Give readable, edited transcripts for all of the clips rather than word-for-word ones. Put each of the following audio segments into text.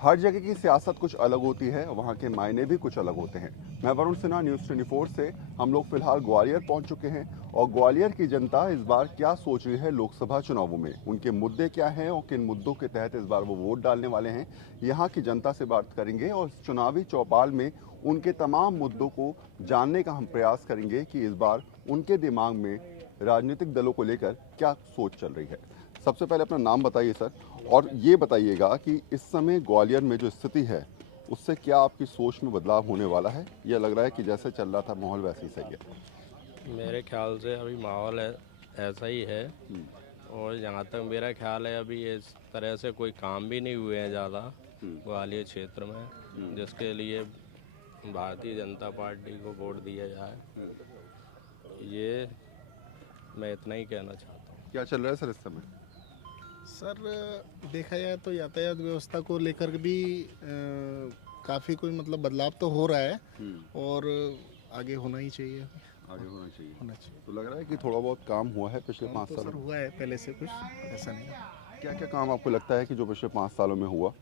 हर जगह की सियासत कुछ अलग होती है, वहाँ के मायने भी कुछ अलग होते हैं। मैं वरुण सिन्हा, न्यूज़ 24 से। हम लोग फिलहाल ग्वालियर पहुंच चुके हैं और ग्वालियर की जनता इस बार क्या सोच रही है लोकसभा चुनावों में, उनके मुद्दे क्या हैं और किन मुद्दों के तहत इस बार वो वोट डालने वाले हैं, यहाँ की जनता से बात करेंगे और चुनावी चौपाल में उनके तमाम मुद्दों को जानने का हम प्रयास करेंगे कि इस बार उनके दिमाग में राजनीतिक दलों को लेकर क्या सोच चल रही है। सबसे पहले अपना नाम बताइए सर, और ये बताइएगा कि इस समय ग्वालियर में जो स्थिति है उससे क्या आपकी सोच में बदलाव होने वाला है, या लग रहा है कि जैसे चल रहा था माहौल वैसे ही सही है? मेरे ख्याल से अभी माहौल ऐसा ही है। और जहाँ तक मेरा ख्याल है, अभी इस तरह से कोई काम भी नहीं हुए हैं ज़्यादा ग्वालियर क्षेत्र में, जिसके लिए भारतीय जनता पार्टी को वोट दिया जाए। ये मैं इतना ही कहना चाहता हूँ। क्या चल रहा है सर इस समय? सर, देखा जाए तो यातायात व्यवस्था को लेकर भी काफ़ी कोई मतलब बदलाव तो हो रहा है और आगे होना ही चाहिए। आगे होना चाहिए। होना चाहिए। तो लग रहा है कि थोड़ा बहुत काम हुआ है पिछले काम 5 तो सालों सर में। हुआ है पहले से, कुछ ऐसा नहीं है। क्या क्या काम आपको लगता है कि जो पिछले 5 सालों में हुआ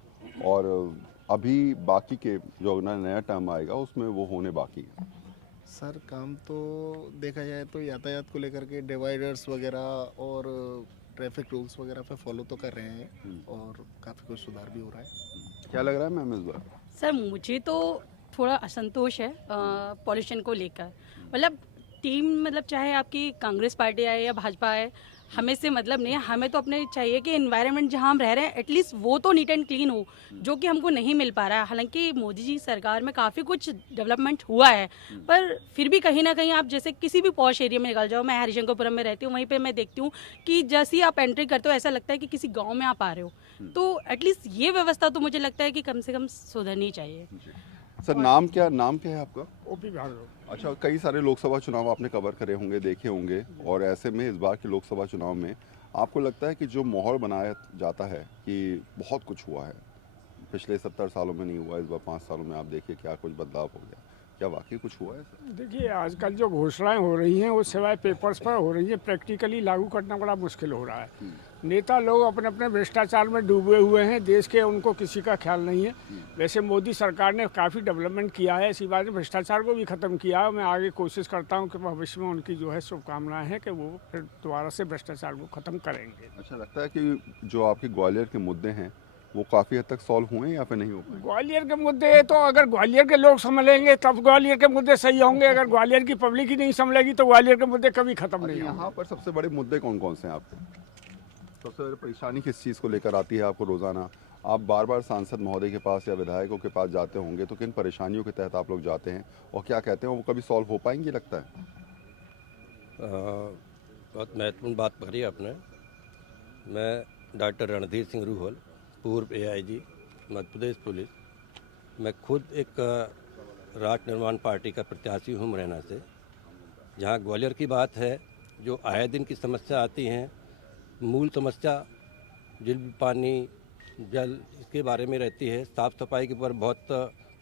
और अभी बाकी के जो नया टर्म आएगा उसमें वो होने बाकी है? सर, काम तो देखा जाए तो यातायात को लेकर के डिवाइडर्स वगैरह और ट्रैफिक रूल्स वगैरह पे फॉलो तो कर रहे हैं और काफ़ी कुछ सुधार भी हो रहा है। क्या लग रहा है मैम इस बार? सर, मुझे तो थोड़ा असंतोष है पॉल्यूशन को लेकर। मतलब टीम, मतलब चाहे आपकी कांग्रेस पार्टी आए या भाजपा आए, हमें से मतलब नहीं है। हमें तो अपने चाहिए कि एनवायरनमेंट जहां हम रह रहे हैं एटलीस्ट वो तो नीट एंड क्लीन हो, जो कि हमको नहीं मिल पा रहा है। हालांकि मोदी जी सरकार में काफ़ी कुछ डेवलपमेंट हुआ है, पर फिर भी कहीं ना कहीं आप जैसे किसी भी पॉश एरिया में निकल जाओ, मैं हरिशंकरपुरम में रहती हूँ, वहीं पे मैं देखती हूँ कि जैसे ही आप एंट्री करते हो ऐसा लगता है कि किसी गाँव में आप आ रहे हो। तो एटलीस्ट ये व्यवस्था तो मुझे लगता है कि कम से कम सुधरनी चाहिए। सर, नाम क्या है आपका? ओपी भार्गव। अच्छा, कई सारे लोकसभा चुनाव आपने कवर करे होंगे, देखे होंगे, और ऐसे में इस बार के लोकसभा चुनाव में आपको लगता है कि जो माहौल बनाया जाता है कि बहुत कुछ हुआ है, पिछले 70 सालों में नहीं हुआ, इस बार 5 सालों में आप देखिए क्या कुछ बदलाव हो गया, क्या वाकई कुछ हुआ है सर? देखिए, आजकल जो घोषणाएं हो रही हैं वो सिवाय पेपर्स पर हो रही हैं, प्रैक्टिकली लागू करना बड़ा मुश्किल हो रहा है। नेता लोग अपने अपने भ्रष्टाचार में डूबे हुए हैं, देश के उनको किसी का ख्याल नहीं है। वैसे मोदी सरकार ने काफ़ी डेवलपमेंट किया है, इसी बात में भ्रष्टाचार को भी ख़त्म किया है। मैं आगे कोशिश करता हूं कि भविष्य में उनकी जो है शुभकामनाएं हैं कि वो फिर दोबारा से भ्रष्टाचार को ख़त्म करेंगे। अच्छा, लगता है कि जो आपके ग्वालियर के मुद्दे हैं वो काफ़ी हद तक सॉल्व हुए हैं या फिर नहीं हो पाए? ग्वालियर के मुद्दे तो अगर ग्वालियर के लोग संभलेंगे तब ग्वालियर के मुद्दे सही होंगे। अगर ग्वालियर की पब्लिक ही नहीं संभलेगी तो ग्वालियर के मुद्दे कभी खत्म नहीं होंगे। यहाँ पर सबसे बड़े मुद्दे कौन कौन से हैं आपके? सबसे बड़ी परेशानी किस चीज़ को लेकर आती है आपको रोज़ाना? आप बार बार सांसद महोदय के पास या विधायकों के पास जाते होंगे, तो किन परेशानियों के तहत आप लोग जाते हैं और क्या कहते हैं, वो कभी सॉल्व हो पाएंगी लगता है? बहुत महत्वपूर्ण बात करी आपने। मैं डॉक्टर रणधीर सिंह रूहल, पूर्व एआईजी मध्य प्रदेश पुलिस। मैं खुद एक राष्ट्र निर्माण पार्टी का प्रत्याशी हूँ मुरैना से। जहाँ ग्वालियर की बात है, जो आए दिन की समस्या आती हैं, मूल समस्या जल, पानी, जल, इसके बारे में रहती है। साफ़ सफाई के ऊपर बहुत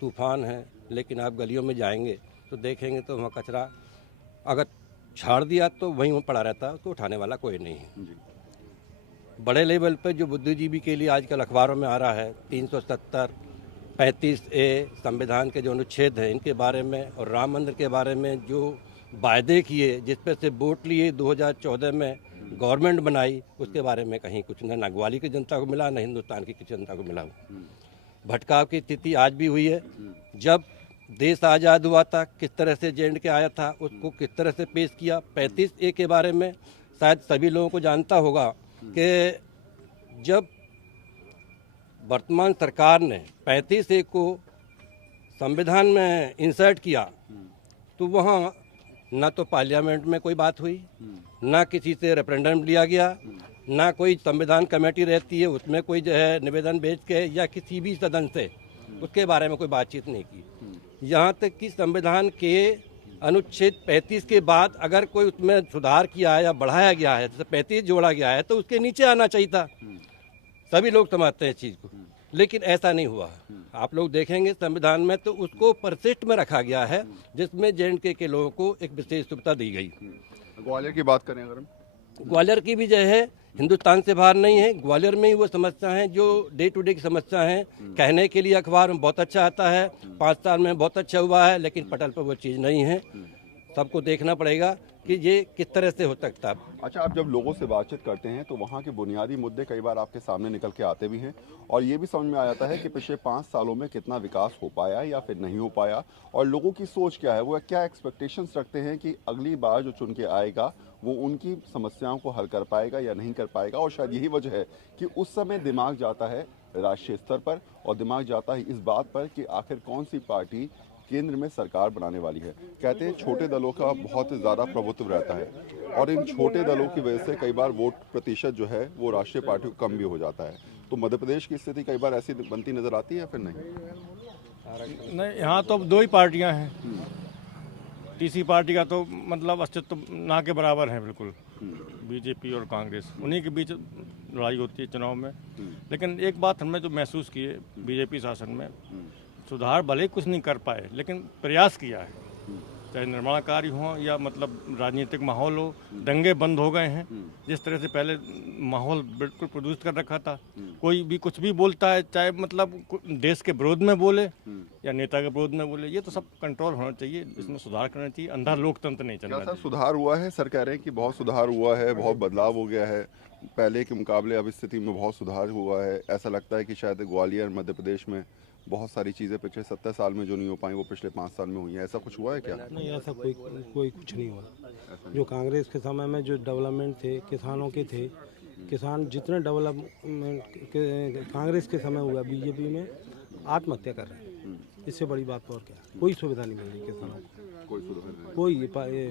तूफान है, लेकिन आप गलियों में जाएंगे तो देखेंगे तो वहाँ कचरा अगर झाड़ दिया तो वहीं वो पड़ा रहता है, उसको उठाने वाला कोई नहीं है। बड़े लेवल पर जो बुद्धिजीवी के लिए आजकल अखबारों में आ रहा है 370, 35A संविधान के जो अनुच्छेद हैं, इनके बारे में और राम मंदिर के बारे में जो वायदे किए, जिस पे से वोट लिए 2014 में गवर्नमेंट बनाई, उसके बारे में कहीं कुछ ना ग्वालियर की जनता को मिला, ना हिंदुस्तान की किसी जनता को मिला। भटकाव की स्थिति आज भी हुई है। जब देश आज़ाद हुआ था, किस तरह से जेएंड के आया था, उसको किस तरह से पेश किया। 35A के बारे में शायद सभी लोगों को जानता होगा कि जब वर्तमान सरकार ने 35A को संविधान में इंसर्ट किया तो वहाँ ना तो पार्लियामेंट में कोई बात हुई, ना किसी से रेफरेंडम लिया गया, ना कोई संविधान कमेटी रहती है उसमें कोई जो है निवेदन भेज के या किसी भी सदन से उसके बारे में कोई बातचीत नहीं की। यहाँ तक कि संविधान के अनुच्छेद 35 के बाद अगर कोई उसमें सुधार किया है या बढ़ाया गया है, जैसे 35 जोड़ा गया है, तो उसके नीचे आना चाहिए था। सभी लोग समझते हैं इस चीज़ को, लेकिन ऐसा नहीं हुआ। आप लोग देखेंगे संविधान में तो उसको परिशिष्ट में रखा गया है, जिसमें जेएंडके के लोगों को एक विशेष सुविधा दी गई। ग्वालियर की बात करें अगर हम, ग्वालियर की भी जो है हिंदुस्तान से बाहर नहीं है, ग्वालियर में ही वो समस्या है जो डे टू डे की समस्या है। कहने के लिए अखबार में बहुत अच्छा आता है, 5 साल में बहुत अच्छा हुआ है, लेकिन पटल पर वो चीज़ नहीं है। सबको देखना पड़ेगा कि ये किस तरह से हो सकता है। अच्छा, आप जब लोगों से बातचीत करते हैं तो वहाँ के बुनियादी मुद्दे कई बार आपके सामने निकल के आते भी हैं और ये भी समझ में आ जाता है कि पिछले 5 सालों में कितना विकास हो पाया या फिर नहीं हो पाया और लोगों की सोच क्या है, वो क्या एक्सपेक्टेशंस रखते हैं कि अगली बार जो चुन के आएगा वो उनकी समस्याओं को हल कर पाएगा या नहीं कर पाएगा। और शायद यही वजह है कि उस समय दिमाग जाता है राष्ट्रीय स्तर पर और दिमाग जाता है इस बात पर कि आखिर कौन सी पार्टी केंद्र में सरकार बनाने वाली है। कहते हैं छोटे दलों का बहुत ज़्यादा प्रभुत्व रहता है और इन छोटे दलों की वजह से कई बार वोट प्रतिशत जो है वो राष्ट्रीय पार्टी को कम भी हो जाता है। तो मध्य प्रदेश की स्थिति कई बार ऐसी बनती नजर आती है या फिर नहीं? नहीं, यहाँ तो अब 2 ही पार्टियाँ हैं। तीसरी पार्टी का तो मतलब अस्तित्व ना के बराबर है बिल्कुल, बीजेपी और कांग्रेस, उन्हीं के बीच लड़ाई होती है चुनाव में। लेकिन एक बात हमने जो महसूस की है बीजेपी शासन में, सुधार भले ही कुछ नहीं कर पाए लेकिन प्रयास किया है, चाहे निर्माण कार्य हो या मतलब राजनीतिक माहौल हो। दंगे बंद हो गए हैं, जिस तरह से पहले माहौल बिल्कुल प्रदूषित कर रखा था। कोई भी कुछ भी बोलता है, चाहे मतलब देश के विरोध में बोले या नेता के विरोध में बोले, ये तो सब कंट्रोल होना चाहिए, इसमें सुधार करना चाहिए। अंधा लोकतंत्र नहीं चलना क्या सर चाहिए। सुधार हुआ है? सर कह रहे हैं कि बहुत सुधार हुआ है, बहुत बदलाव हो गया है, पहले के मुकाबले अब स्थिति में बहुत सुधार हुआ है। ऐसा लगता है कि शायद ग्वालियर मध्य प्रदेश में बहुत सारी चीज़ें पिछले 70 साल में जो नहीं हो पाई वो पिछले 5 साल में हुई हैं। ऐसा कुछ हुआ है क्या? नहीं, ऐसा कोई कुछ नहीं हुआ। जो कांग्रेस के समय में जो डेवलपमेंट थे किसानों के थे, किसान जितने डेवलपमेंट कांग्रेस के समय हुआ, बीजेपी में आत्महत्या कर रहे हैं। इससे बड़ी बात और क्या? कोई सुविधा नहीं मिल रही किसानों को, कोई सुधार नहीं। कोई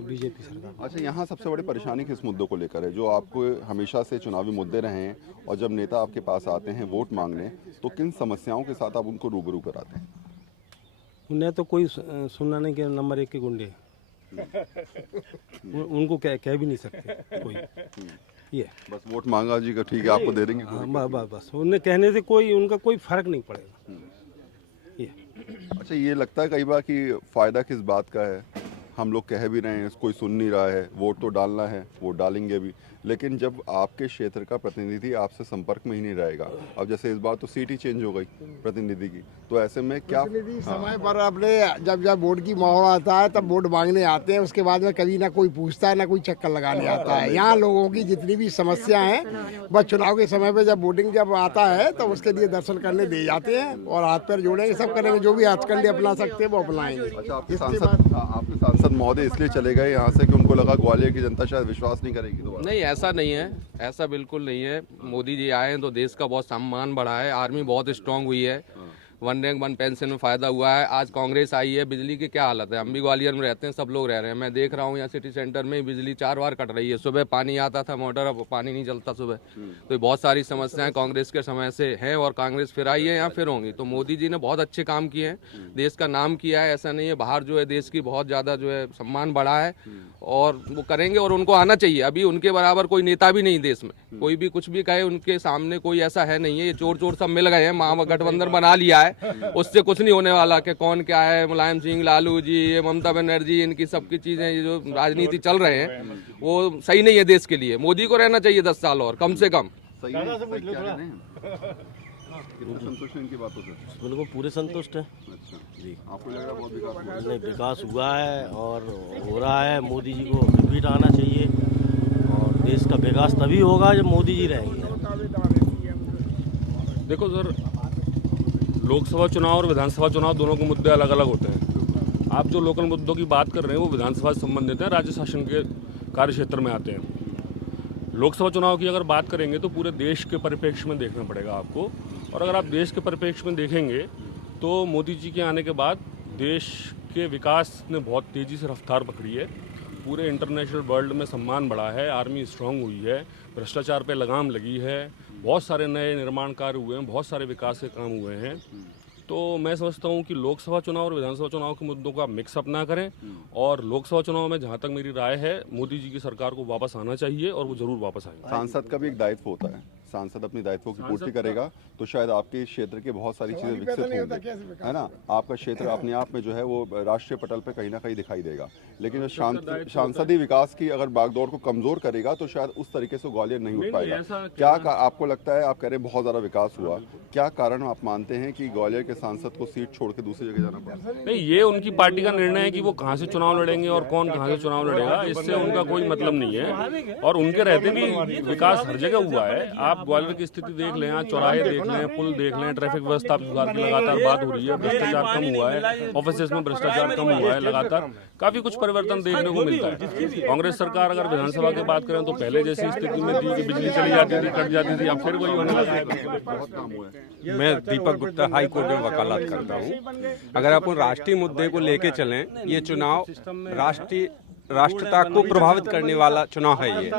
बीजेपी सरकार। अच्छा, यहाँ सबसे बड़ी परेशानी किस मुद्दों को लेकर है जो आपको हमेशा से चुनावी मुद्दे रहे हैं और जब नेता आपके पास आते हैं वोट मांगने तो किन समस्याओं के साथ आप उनको रूबरू कराते हैं? उन्हें तो कोई सुनना नहीं के नंबर 1 के गुंडे उनको कह भी नहीं सकते कोई। ये बस वोट मांगा जी का ठीक है आपको दे देंगे। हाँ, बस उन्हें कहने से कोई उनका कोई फर्क नहीं पड़ेगा। ये अच्छा, ये लगता है कई बार कि फ़ायदा किस बात का है? हम लोग कह भी रहे हैं, कोई सुन नहीं रहा है, वोट तो डालना है, वोट डालेंगे भी, लेकिन जब आपके क्षेत्र का प्रतिनिधि आपसे संपर्क में ही नहीं रहेगा, अब जैसे इस बार तो सीट ही चेंज हो गई प्रतिनिधि की, तो ऐसे में क्या समय पर अपने जब वोट की माहौल आता है तब वोट मांगने आते हैं, उसके बाद में कभी ना कोई पूछता है ना कोई चक्कर लगाने आता है। यहाँ लोगों की जितनी भी समस्या हैं बस चुनाव के समय पे जब वोटिंग जब आता है तो उसके लिए दर्शन करने दे जाते हैं और हाथ पैर जोड़ेंगे, सब करेंगे, जो भी हथकंडे अपना सकते हैं वो अपनाएंगे। अच्छा, आपके सांसद महोदय इसलिए चले गए यहाँ से कि उनको लगा ग्वालियर की जनता शायद विश्वास नहीं करेगी दोबारा? नहीं, ऐसा नहीं है, ऐसा बिल्कुल नहीं है। मोदी जी आए हैं तो देश का बहुत सम्मान बढ़ा है, आर्मी बहुत स्ट्रांग हुई है, 1 रैंक 1 पेंशन में फ़ायदा हुआ है। आज कांग्रेस आई है, बिजली की क्या हालत है? हम भी ग्वालियर में रहते हैं, सब लोग रह रहे हैं, मैं देख रहा हूँ यहाँ सिटी सेंटर में बिजली 4 बार कट रही है। सुबह पानी आता था मोटर, अब पानी नहीं चलता सुबह। तो बहुत सारी समस्याएं कांग्रेस के समय से हैं और कांग्रेस फिर आई है, यहाँ फिर होंगी। तो मोदी जी ने बहुत अच्छे काम किए हैं, देश का नाम किया है। ऐसा नहीं है, बाहर जो है देश की बहुत ज़्यादा जो है सम्मान बढ़ा है और वो करेंगे और उनको आना चाहिए। अभी उनके बराबर कोई नेता भी नहीं देश में, कोई भी कुछ भी कहे उनके सामने कोई ऐसा है नहीं है। ये चोर चोर सब मिल गए हैं, महागठबंधन बना लिया है, उससे कुछ नहीं होने वाला। कि कौन क्या है, मुलायम सिंह, लालू जी, ये ममता बनर्जी, इनकी सबकी चीजें, ये जो राजनीति चल रहे हैं वो सही नहीं है देश के लिए। मोदी को रहना चाहिए 10 साल और कम से कम। सही है, सही क्या कह रहे हैं? कितने संतुष्ट हैं इनकी बातों से? बिल्कुल पूरे संतुष्ट हैं। अच्छा जी, आपको लग रहा है बहुत विकास हुआ है? नहीं, विकास हुआ है और हो रहा है। मोदी जी को रिपीट आना चाहिए और देश का विकास तभी होगा जब मोदी जी रहेंगे। देखो सर, लोकसभा चुनाव और विधानसभा चुनाव दोनों के मुद्दे अलग अलग होते हैं। आप जो लोकल मुद्दों की बात कर रहे हैं वो विधानसभा से संबंधित हैं, राज्य शासन के कार्य क्षेत्र में आते हैं। लोकसभा चुनाव की अगर बात करेंगे तो पूरे देश के परिप्रेक्ष्य में देखना पड़ेगा आपको। और अगर आप देश के परिप्रेक्ष्य में देखेंगे तो मोदी जी के आने के बाद देश के विकास ने बहुत तेज़ी से रफ्तार पकड़ी है। पूरे इंटरनेशनल वर्ल्ड में सम्मान बढ़ा है, आर्मी स्ट्रांग हुई है, भ्रष्टाचार पे लगाम लगी है, बहुत सारे नए निर्माण कार्य हुए हैं, बहुत सारे विकास के काम हुए हैं। तो मैं समझता हूं कि लोकसभा चुनाव और विधानसभा चुनाव के मुद्दों का मिक्सअप ना करें और लोकसभा चुनाव में जहां तक मेरी राय है मोदी जी की सरकार को वापस आना चाहिए और वो जरूर वापस आएंगे। सांसद का भी एक दायित्व होता है, सांसद अपनी दायित्वों की पूर्ति करेगा तो शायद आपके क्षेत्र के बहुत सारी चीज़ें विकसित होंगी, है ना। आपका क्षेत्र अपने आप में जो है वो राष्ट्रीय पटल पे कहीं ना कहीं दिखाई देगा। लेकिन सांसदीय विकास की अगर बागडोर को कमजोर करेगा तो शायद उस तरीके से ग्वालियर नहीं उठ पाएगा। क्या आपको लगता है, आप कह रहे हैं बहुत ज़्यादा विकास हुआ, क्या कारण आप मानते हैं कि ग्वालियर के सांसद को सीट छोड़ के दूसरी जगह जाना पड़ा? नहीं, ये उनकी पार्टी का निर्णय है कि वो कहाँ से चुनाव लड़ेंगे और कौन कहाँ से चुनाव लड़ेगा, इससे उनका कोई मतलब नहीं है। और उनके रहते भी विकास हर जगह हुआ है। आप ग्वालियर की स्थिति देख लें, चौराहे देख लें, पुल देख लें, ट्रैफिक व्यवस्था सुधार की लगातार बात हो रही है, भ्रष्टाचार कम हुआ है, ऑफिसेस में भ्रष्टाचार कम हुआ है, लगातार काफी कुछ परिवर्तन देखने को मिलता है। कांग्रेस सरकार अगर विधानसभा की बात करें तो पहले जैसी स्थिति में थी कि बिजली चली जाती थी, कट जाती थी, अब फिर वही होने लगा है। मैं दीपक गुप्ता हाई कोर्ट में वकालत करता हूँ। अगर अपन राष्ट्रीय मुद्दे को लेके चलें, ये चुनाव राष्ट्रता को प्रभावित करने वाला चुनाव है ये।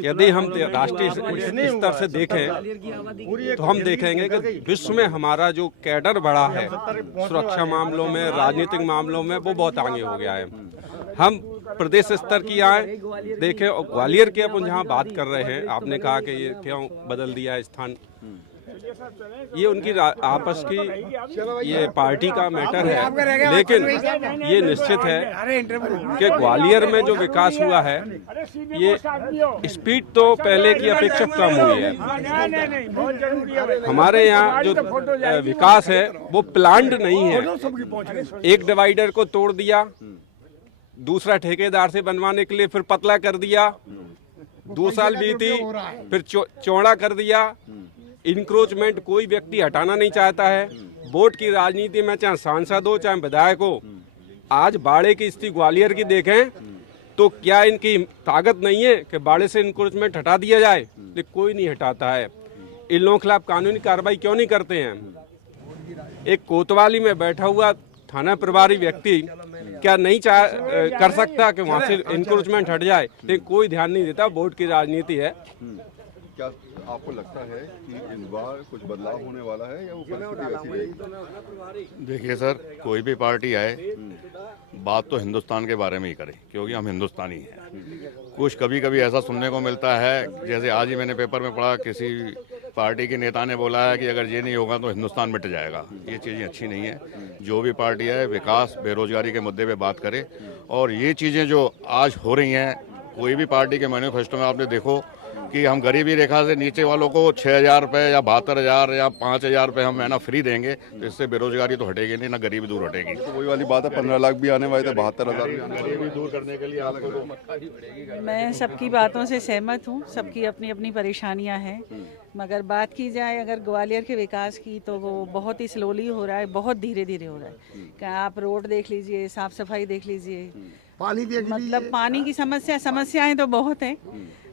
यदि हम राष्ट्रीय स्तर से देखें तो हम देखेंगे कि विश्व में हमारा जो कैडर बढ़ा है सुरक्षा मामलों में, राजनीतिक मामलों में, वो बहुत आगे हो गया है। हम प्रदेश स्तर की आए देखें और ग्वालियर की अपन जहाँ बात कर रहे हैं, आपने कहा कि ये क्यों बदल दिया है स्थान, ये उनकी आपस की ये पार्टी का मैटर है। लेकिन ये निश्चित है कि ग्वालियर में जो विकास हुआ है ये स्पीड तो पहले की अपेक्षा कम हुई है। हमारे यहाँ जो विकास है वो प्लान्ड नहीं है। एक डिवाइडर को तोड़ दिया, दूसरा ठेकेदार से बनवाने के लिए फिर पतला कर दिया, 2 साल बीती फिर चौड़ा कर दिया। इंक्रोचमेंट कोई व्यक्ति हटाना नहीं चाहता है। वोट की राजनीति में चाहे सांसद हो चाहे विधायक हो, आज बाड़े की स्थिति ग्वालियर की देखें तो क्या इनकी ताकत नहीं है कि बाड़े से इंक्रोचमेंट हटा दिया जाए? लेकिन कोई नहीं हटाता है। इन लोगों के खिलाफ कानूनी कार्रवाई क्यों नहीं करते हैं? एक कोतवाली में बैठा हुआ थाना प्रभारी व्यक्ति क्या नहीं कर सकता कि वहाँ से इंक्रोचमेंट हट जाए? लेकिन कोई ध्यान नहीं देता। वोट की राजनीति है। क्या आपको लगता है कि इस बार कुछ बदलाव होने वाला है या वो परिस्थिति वैसी रहेगी? देखिए सर, कोई भी पार्टी आए बात तो हिंदुस्तान के बारे में ही करे, क्योंकि हम हिंदुस्तानी हैं। कुछ कभी कभी ऐसा सुनने को मिलता है, जैसे आज ही मैंने पेपर में पढ़ा, किसी पार्टी के नेता ने बोला है कि अगर ये नहीं होगा तो हिंदुस्तान मिट जाएगा। ये चीज़ें अच्छी नहीं है। जो भी पार्टी है विकास, बेरोजगारी के मुद्दे पे बात करे। और ये चीज़ें जो आज हो रही हैं, कोई भी पार्टी के मैनिफेस्टो में आपने देखो कि हम गरीबी रेखा से नीचे वालों को 6,000 रुपये या 72,000 या 5,000 रुपये हम महीना फ्री देंगे, तो इससे बेरोजगारी तो हटेगी नहीं, ना गरीबी दूर हटेगी। तो वही वाली बात है, 15 लाख भी आने वाले थे, 72,000 भी आने वाले। दूर करने के लिए आपको मैं सबकी बातों से सहमत हूँ। सबकी अपनी अपनी परेशानियाँ हैं, मगर बात की जाए अगर ग्वालियर के विकास की तो वो बहुत ही स्लोली हो रहा है, बहुत धीरे धीरे हो रहा है। क्या आप रोड देख लीजिए, साफ सफाई देख लीजिए, मतलब पानी की समस्याएं तो बहुत हैं,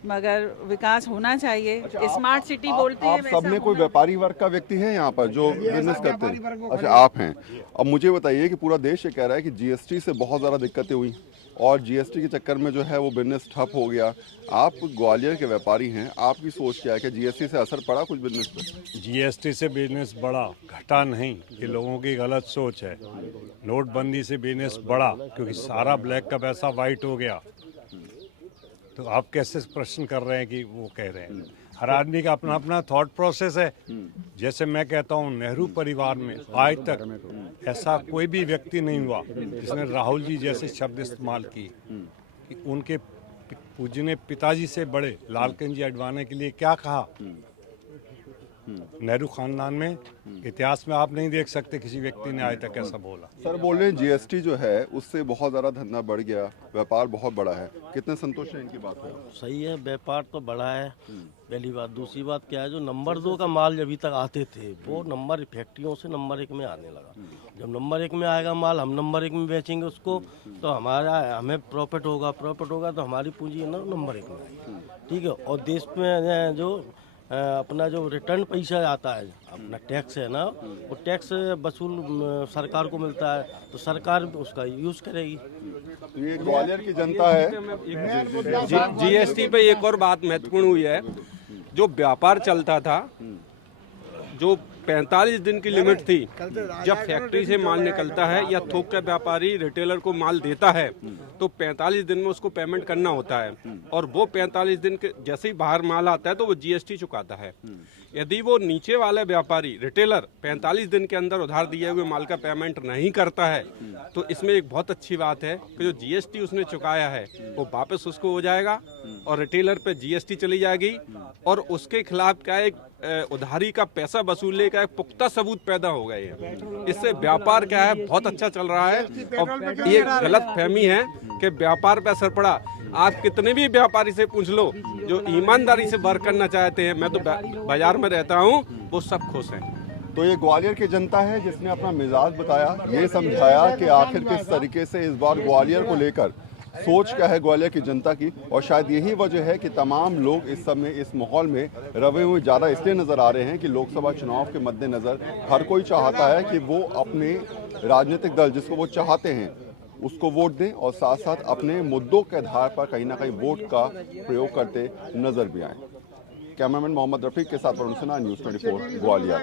मगर विकास होना चाहिए। स्मार्ट सिटी बोलते हैं। आप सब में कोई व्यापारी वर्ग का व्यक्ति है यहाँ पर जो बिजनेस करते हैं? अच्छा, आप हैं। अब मुझे बताइए कि पूरा देश ये कह रहा है कि जीएसटी से बहुत ज़्यादा दिक्कतें हुई और जीएसटी के चक्कर में जो है वो बिजनेस ठप हो गया। आप ग्वालियर के व्यापारी हैं, आपकी सोच क्या है कि जीएसटी से असर पड़ा कुछ बिजनेस पे? जीएसटी से बिजनेस बढ़ा, घटा नहीं। ये लोगों की गलत सोच है। नोटबंदी से बिजनेस बढ़ा क्योंकि सारा ब्लैक का पैसा वाइट हो गया। तो आप कैसे प्रश्न कर रहे हैं कि वो कह रहे हैं? हर आदमी का अपना अपना थॉट प्रोसेस है। जैसे मैं कहता हूँ, नेहरू परिवार में आज तक ऐसा कोई भी व्यक्ति नहीं हुआ जिसने राहुल जी जैसे शब्द इस्तेमाल किए कि उनके पूजनीय पिताजी से बड़े लालकन जी अडवाणी के लिए क्या कहा। नेहरू खानदान में इतिहास में आप नहीं देख सकते किसी व्यक्ति ने आज तक ऐसा बोला। सर बोल रहे हैं जीएसटी जो है उससे बहुत ज़्यादा धंधा बढ़ गया, व्यापार बहुत बड़ा है। कितने संतुष्ट हैं इनकी बात है? सही है, व्यापार तो बढ़ा है, पहली बात। दूसरी बात क्या है, जो नंबर 2 का माल अभी तक आते थे वो नंबर फैक्ट्रियों से नंबर 1 में आने लगा। जब नंबर 1 में आएगा माल, हम नंबर 1 में बेचेंगे उसको, तो हमें प्रॉफिट होगा तो हमारी पूंजी है ना नंबर 1 में आएगी। ठीक है। और देश में जो अपना जो रिटर्न पैसा आता है, अपना टैक्स है ना, वो टैक्स वसूल सरकार को मिलता है, तो सरकार उसका यूज करेगी। ये ग्वालियर की जनता है। जीएसटी पे एक और बात महत्वपूर्ण हुई है। जो व्यापार चलता था, जो 45 दिन की लिमिट थी। जब फैक्ट्री से माल निकलता है या थोक का व्यापारी रिटेलर को माल देता है तो 45 दिन में उसको पेमेंट करना होता है, और वो 45 दिन के जैसे ही बाहर माल आता है तो वो जीएसटी चुकाता है। यदि वो नीचे वाला व्यापारी रिटेलर 45 दिन के अंदर उधार दिए हुए माल का पेमेंट नहीं करता है तो इसमें एक बहुत अच्छी बात है कि जो जीएसटी उसने चुकाया है वो वापस उसको हो जाएगा और रिटेलर पे जीएसटी चली जाएगी, और उसके खिलाफ क्या एक उधारी का पैसा वसूलने का एक पुख्ता सबूत पैदा हो गए हैं। इससे व्यापार क्या है बहुत अच्छा चल रहा है, और ये गलत फहमी है कि व्यापार पे असर पड़ा। आप कितने भी व्यापारी से पूछ लो जो ईमानदारी से वर्क करना चाहते हैं, मैं तो बाजार में रहता हूँ, वो सब खुश हैं। तो ये ग्वालियर की जनता है जिसने अपना मिजाज बताया, ये समझाया कि आखिर किस तरीके से इस बार ग्वालियर को लेकर सोच क्या है ग्वालियर की जनता की, और शायद यही वजह है कि तमाम लोग इस समय इस माहौल में रवे हुए ज़्यादा इसलिए नज़र आ रहे हैं कि लोकसभा चुनाव के मद्देनज़र हर कोई चाहता है कि वो अपने राजनीतिक दल जिसको वो चाहते हैं उसको वोट दें, और साथ साथ अपने मुद्दों के आधार पर कहीं ना कहीं वोट का प्रयोग करते नजर भी आए। कैमरामैन मोहम्मद रफीक के साथ वरुण सिन्हा, न्यूज़ 24 ग्वालियर।